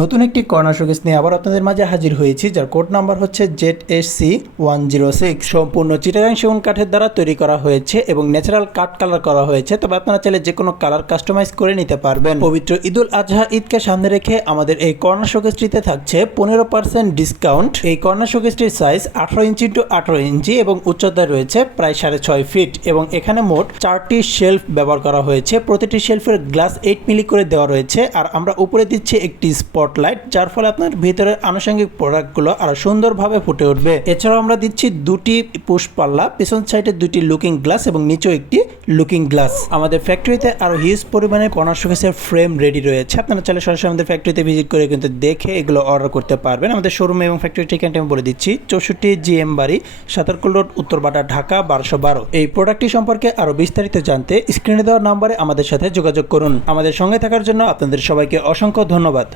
নতুন একটি corner showcase নিয়ে আবার আপনাদের মাঝে হাজির হয়েছি, যার কোড নাম্বার হচ্ছে Z S C one zero six সম্পূর্ণ চিটাগাং সেগুন কাঠের দ্বারা তৈরি করা হয়েছে এবং ন্যাচারাল কাঠ কালার করা হয়েছে, তবে আপনারা চাইলে যে কোনো কালার কাস্টমাইজ করে নিতে পারবেন। পবিত্র ঈদুল আজহা ঈদকে সামনে রেখে আমাদের এই কর্নার শোকেসটিতে থাকছে পনেরো পার্সেন্ট ডিসকাউন্ট এই কর্নার শোকেসটির সাইজ আঠারো ইঞ্চি টু আঠারো ইঞ্চি এবং উচ্চতায় রয়েছে প্রায় সাড়ে ছয় ফিট এবং এখানে মোট চারটি শেলফ ব্যবহার করা হয়েছে। প্রতিটি শেলফের গ্লাস এইট মিলি করে দেওয়া রয়েছে, আর আমরা উপরে দিচ্ছি একটি স্পটলাইট যার ফলে আপনার ভিতরের আনুষঙ্গিক প্রোডাক্টগুলো আরও সুন্দরভাবে ফুটে উঠবে। এছাড়াও আমরা দিচ্ছি দুটি পুশ পাল্লা পিছন সাইডে দুটি লুকিং গ্লাস এবং নিচেও একটি লুকিং গ্লাস আমাদের ফ্যাক্টরিতে আরও হিউজ পরিমাণে কর্নার শোকেসের ফ্রেম রেডি রয়েছে। আপনারা চাইলে সরাসরি আমাদের ফ্যাক্টরিতে ভিজিট করে কিন্তু দেখে এগুলো অর্ডার করতে পারবেন। আমাদের শোরুম এবং ফ্যাক্টরি ঠিকানাটা আমি বলে দিচ্ছি, চৌষট্টি জি এম বাড়ি, সাতারকুল রোড উত্তরবাটা ঢাকা, বারোশো বারো। এই প্রোডাক্টটি সম্পর্কে আরও বিস্তারিত জানতে স্ক্রিনে দেওয়া নাম্বারে আমাদের সাথে যোগাযোগ করুন। আমাদের সঙ্গে থাকার জন্য আপনাদের সবাইকে অসংখ্য ধন্যবাদ।